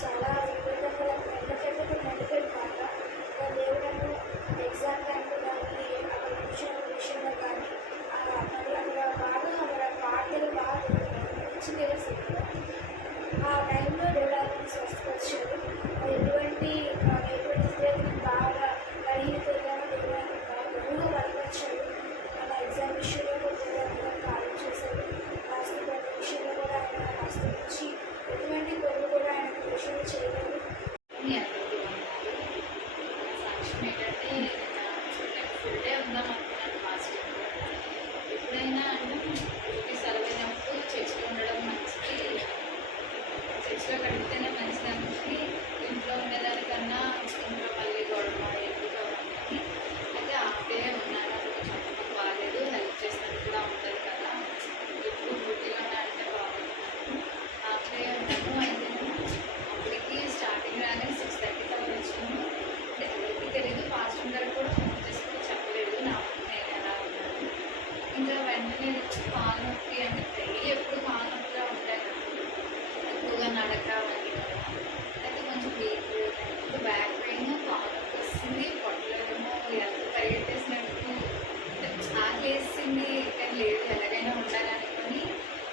చాలా విపరీతంగా మెంటల్ కాక దేవుడను ఎగ్జామ్ టైంలో కానీ అక్కడ కూర్చొని విషయంలో కానీ మరి అక్కడ బాగా అక్కడ పాటలు బాగా మంచి తెలుస్తుంది కదా. ఆ టైంలో దేవుడు స్వస్థపరిచాడు. ఎటువంటి ఎటువంటి బాగా బలహీనతలను దేవుడు బాగా బహుగా బలపరిచాడు. మన ఎగ్జామ్ విషయంలో కూడా కార్యం చేశాడు. వాస్తవ విషయంలో కూడా ఆయన వాస్తవించి ఎటువంటి కొడుకు కూడా ఆయన విషయంలో చేయలేదు. సాక్ష్యం ఏంటంటే ఫుల్ డే ఉందాం అనుకున్నాను ఫాస్ట్. ఎప్పుడైనా డ్యూటీ సెలవైనప్పుడు చర్చిలో ఉండడం మంచిది, చర్చిలో కడిగితేనే మంచిది అనిపించి ఇంట్లో ఉండేదానికన్నా ఇంట్లో మళ్ళీ గొడవ ఎందుకు అవన్నీ. అయితే హాఫ్ డే ఉన్నాను, అది కొంచెం అమ్మకు బాగాలేదు, హెల్ప్ చేసినట్టు కూడా ఉంటుంది కదా, ఎప్పుడు డ్యూటీలోనే అంటే బాగుంటున్నాను. హాఫ్ డే ఉన్నాను. అయితే అప్పటికి స్టార్టింగ్ రాగానే 6:30కి వచ్చాను. ఎవరికి తెలియదు, పాస్టర్ గారు కూడా ఫోన్ చేసుకుని చెప్పలేదు నా నేను ఎలా ఉన్నాను. ఇంకా వెంటనే కాలు నొప్పి అంటే డైలీ ఎప్పుడు కాలు నొప్పిగా ఉంటాయి కదా, ఎక్కువగా నడక అవన్నీ కదా. అయితే కొంచెం వీక్, బ్యాక్ పెయిన్, కాలు నొప్పి వస్తుంది, పొట్టలేమో ఎంత పరిగెట్టేసినట్టు ఆకలేసింది. కానీ లేదు, ఎలాగైనా ఉండాలనుకొని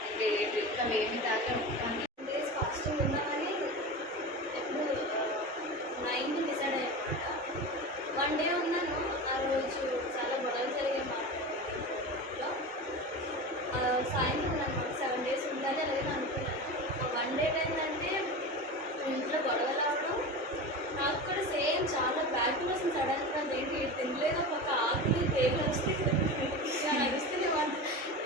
ఇంకా అవేమి తాగా ఉంటాను. డేస్ ఫాస్టింగ్ ఉందామని ఎప్పుడు 9కి డిసైడ్ అయ్యామాట. 1 డే ఉన్నాను. ఆ రోజు చాలా గొడవలు జరిగాయి మా ఇంట్లో. సాయంత్రం అనమాట 7 days ఉండాలి అలాగే అనుకున్నాను. 1 డే ఏంటంటే ఇంట్లో గొడవలు అవడం, నాకు కూడా సేమ్ చాలా బ్యాక్ కోసం సడన్గా ఏంటి తినలేదు, ఒక ఆకులు తేలు వస్తే నడుస్తూనే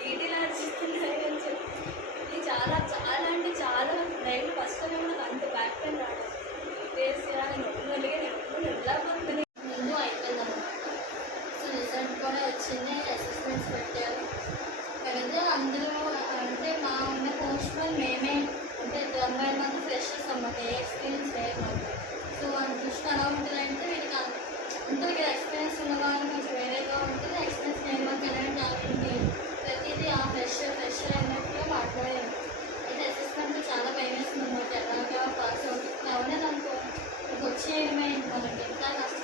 ఈటీలు అనిపిస్తున్నాయి అని చెప్పి చాలా చాలా అంటే చాలా డైలీ ఫస్ట్ టైం నాకు అంత బ్యాక్ పెయిన్ రావడం వేసినా నేను వెళ్ళకపోతుంది. ముందు అయిపోయింది అనమాట. సో రిజల్ట్ కూడా వచ్చింది, అసెస్మెంట్స్ పెట్టారు. అయితే అందరూ అంటే మా ఉన్న పోస్ట్లో మేమే అంటే 90 మంది ఫ్రెషర్స్ అన్నమాట, ఏ ఎక్స్పీరియన్స్ లేదు మాకు. సో వాళ్ళ దృష్టి ఎలా ఉంటుందంటే వీళ్ళకి ఉంటుంది కదా, ఎక్స్పీరియన్స్ ఉన్న వాళ్ళు కొంచెం వేరేగా ఉంటుంది, ఎక్స్పీరియన్స్ లేని వాళ్ళకి ఎలాంటి అవింది ప్రతిదీ ఆ ఫ్రెషర్ అన్నట్టుగా మాట్లాడారు. అయితే అసెస్మెంట్లో చాలా భయం వేస్తుంది అనమాట, ఎలాగా పాస్ అవుతుంది అవలేదు అనుకో వచ్చేయడమే మనకి ఎంత కష్టం.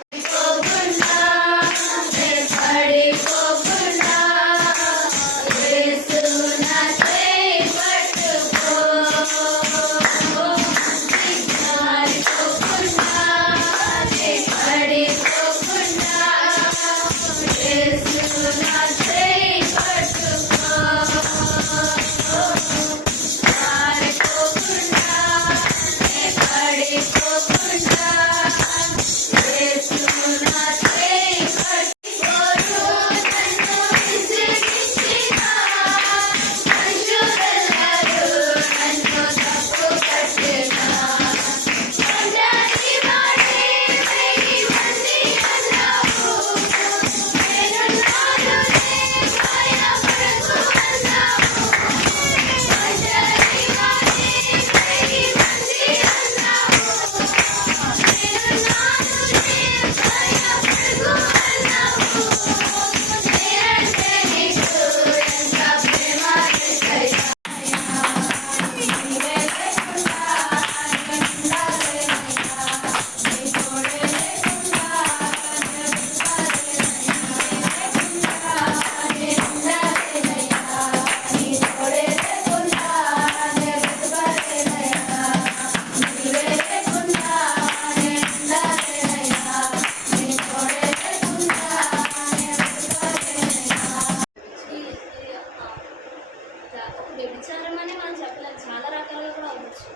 వ్యభిచారం అని మనం చెప్పలేదు, చాలా రకాలుగా కూడా అవ్వచ్చు.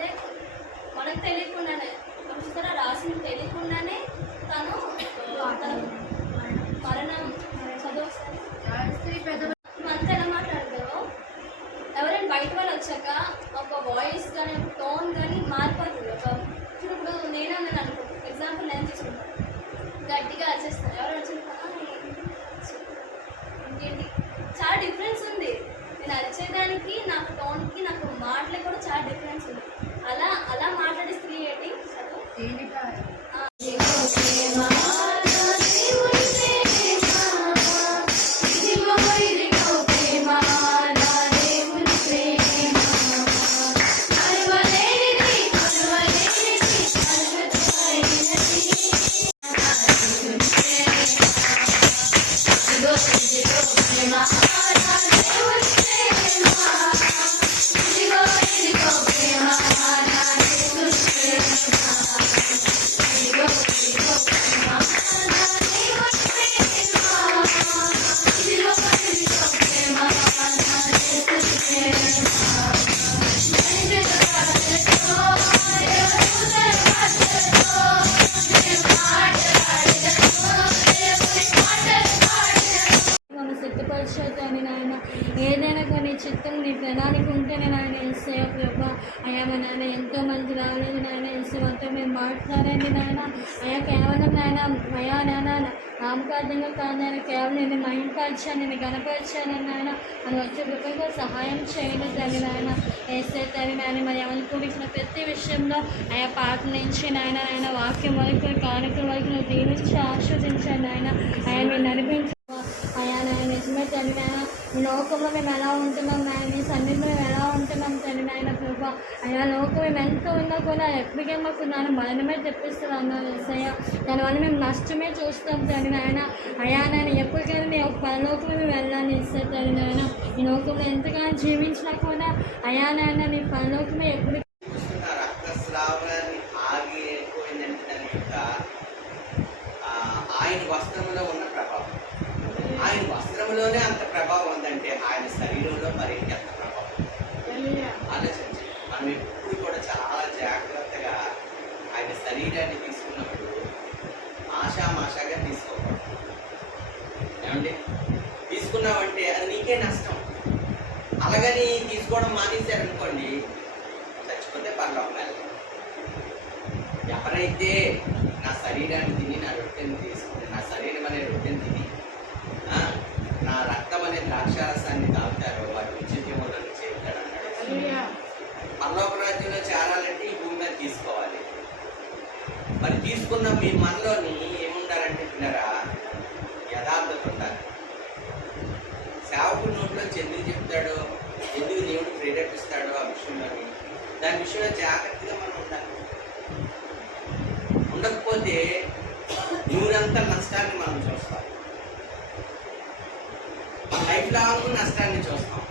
లైక్ మనకు తెలియకుండానే చూస్తారా రాసింది తెలియకుండానే తను మరణం చదువుతారు. అంతా ఎలా మాట్లాడతారో ఎవరైనా బయట వాళ్ళు వచ్చాక ఒక వాయిస్ కానీ ఒక టోన్ కానీ మారిపోతుంది. ఇప్పుడు నేనే ఉన్నాను అనుకో, ఎగ్జాంపుల్ నేను తీసుకుంటాను, గట్టిగా వచ్చేస్తాను, ఎవరు వచ్చిన ఇంకేంటి చాలా డిఫరెన్స్ ఉంది. నేను అరిచేదానికి నాకు టోన్కి నాకు మాటలకి కూడా చాలా డిఫరెన్స్ ఉంది. అలా మాట్లాడే స్త్రీ రేటింగ్ చదువు రాలేదు నాయన. ఇసువంతా మీరు మాట్లాడండి నాయన. అయ్యా కేవలం నాయన అయ్యా నాయన నామకార్థంగా కాదు నాయన, కేవలం నేను మహింపరిచాను, నేను గణపరిచాను నాయన. అని వచ్చే కృపగా సహాయం చేయండి తల్లి నాయన. వేస్తే తల్లి నాయన మరి ఎవరి కూడిన ప్రతి విషయంలో అయ్యా పాటల నుంచి నాయన ఆయన వాక్యం వరకు కానుకల వరకు నువ్వు దీవించి ఆస్వాదించాను నాయన. ఆయన మీరు నడిపించు అయ్యా నాయన. నిజమే తల్లి నాయన, ఈ లోకంలో మేము ఎలా ఉంటున్నాం నాయన, నీ సన్నిధిలో మేము ఎలా ఉంటున్నాం తల్లి నాయన ప్రభా. అయ్యా లోకం మేము ఎంత ఉన్నా కూడా ఎప్పటికే మాకు నాన్న మరణమే తెప్పిస్తుంది అన్నారు ఏసయ్య. దానివల్ల మేము నష్టమే చూస్తాం తల్లి నాయన. అయ్యా నాయన ఎప్పటికైనా నీ ఒక పరలోకం మేము వెళ్ళాలని ఇస్తే తల్లి నాయన. ఈ లోకంలో ఎంతగానో జీవించినా కూడా అయ్యా నాయన నీ పరలోకమే ఎప్పుడు రక్తస్రావాన్ని ఆగిపోయిందంటే దాని యొక్క ఆయన వస్త్రంలో ఉన్న ప్రభావం, ఆయన వస్త్రంలోనే అంత ప్రభావం ఉందంటే ఆయన శరీరంలో మరి ఎంత ప్రభావం. ఆలోచించి మనం ఎప్పుడు కూడా చాలా జాగ్రత్తగా ఆయన శరీరాన్ని తీసుకున్నప్పుడు ఆషామాషాగా తీసుకోకూడదు. ఏమండి, తీసుకున్నావంటే అది నీకే నష్టం. అలాగని తీసుకోవడం మానేశారనుకోండి, చచ్చిపోతే పర్లోకం వెళ్ళాలి. ఎవరైతే నా శరీరాన్ని తిని నా రొట్టెని తీసుకుని, నా శరీరం అనే రొట్టెని తిని నా రక్తం అనే ద్రాక్షారసాన్ని తాగుతారో వారి ఉచితంలోకి చేరుతాడు అన్నాడు. పరలోక రాజ్యంలో చేరాలంటే ఈ భూమి మీద తీసుకోవాలి. మరి తీసుకున్న మీ మనలోని ఏముండాలంటే పిల్లరా, యథార్థత ఉండాలి. సేవకుడి నోట్లో ఎందుకు చెప్తాడో, ఎందుకు దేవుడు ప్రేరేపిస్తాడో ఆ విషయంలోని దాని విషయంలో జాగ్రత్తగా మనం ఉండాలి. ఉండకపోతే నూరంత నష్టాన్ని మనం చూస్తాం. మన లైఫ్ లాంగ్ నష్టాన్ని చూస్తాం.